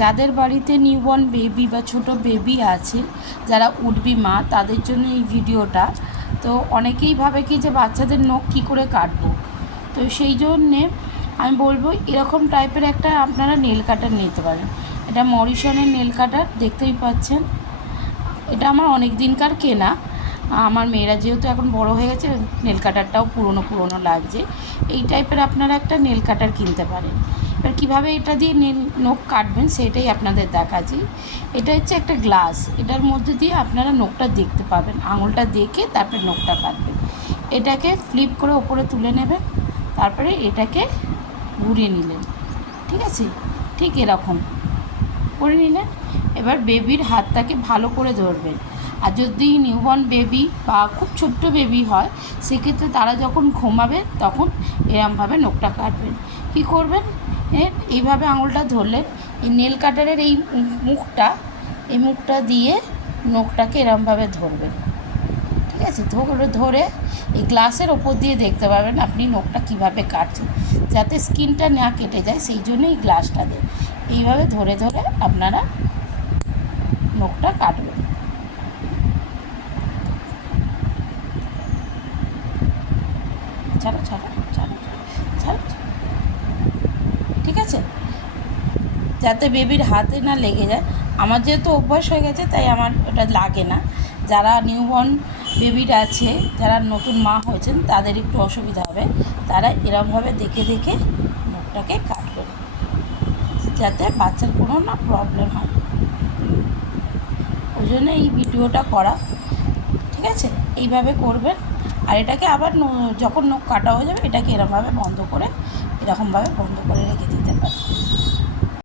যাদের বাড়িতে newborn baby বা ছোট বেবি আছে, যারা উঠবি মা, তাদের জন্য এই ভিডিওটা। তো অনেকেই ভাবে কি যে বাচ্চাদের নখ কী করে কাটবো? তো সেই জন্যে আমি বলব এরকম টাইপের একটা আপনারা নেল কাটার নিতে পারেন। এটা মরিশনের নেল কাটার দেখতেই পাচ্ছেন। এটা আমার অনেক দিনকার কেনা। আমার মেয়েরা যেহেতু এখন বড় হয়ে গেছে নেল কাটারটাও পুরনো পুরনো লাগছে। এই টাইপের আপনারা একটা নেল কাটার কিনতে পারেন। কীভাবে এটা দিয়ে নখ কাটবেন সেটাই আপনাদের দেখাচ্ছি। এটা হচ্ছে একটা গ্লাস। এটার মধ্যে দিয়ে আপনারা নখটা দেখতে পাবেন। আঙুলটা দেখে তারপরে নখটা কাটবেন। এটাকে ফ্লিপ করে ওপরে তুলে নেবেন। তারপরে এটাকে ঘুরিয়ে নিলেন। ঠিক আছে? ঠিক এরকম। করে নিলেন। এবার বেবির হাতটাকে ভালো করে ধরবেন। আর যদি নিউবর্ন বেবি বা খুব ছোট্ট বেবি হয়, সেক্ষেত্রে তারা যখন ঘুমাবে, তখন এরমভাবে নখটা কাটবেন। কী করবেন? এইভাবে আঙুলটা ধরলেন এই নেল কাটারের এই মুখটা এই মুখটা দিয়ে নখটাকে এরমভাবে ধরবেন। ঠিক আছে? ধরে ধরে এই গ্লাসের ওপর দিয়ে দেখতে পাবেন আপনি নখটা কীভাবে কাটছেন, যাতে স্কিনটা না কেটে যায়, সেই জন্য এই গ্লাসটা দেন। এইভাবে ধরে ধরে আপনারা নখটা কাটবেন। ছাড়ো ছাড়ো ছাড়ো ছাড়ো। ঠিক আছে? যাতে বেবির হাতে না লেগে যায়। আমার যেহেতু অভ্যাস হয়ে গেছে, তাই আমার ওটা লাগে না। যারা নিউবর্ন বেবির আছে, যারা নতুন মা হয়েছেন, তাদের একটু অসুবিধা হবে। তারা এরমভাবে দেখে দেখে নখটাকে কাটবেন যাতে বাচ্চার কোনো না প্রবলেম হয়। ওই জন্য এই ভিডিওটা করা। ঠিক আছে? এইভাবে করবেন। আর এটাকে আবার যখন নখ কাটা হয়ে যাবে, এটাকে এরমভাবে বন্ধ করে, এরকমভাবে বন্ধ করে রেখে দিন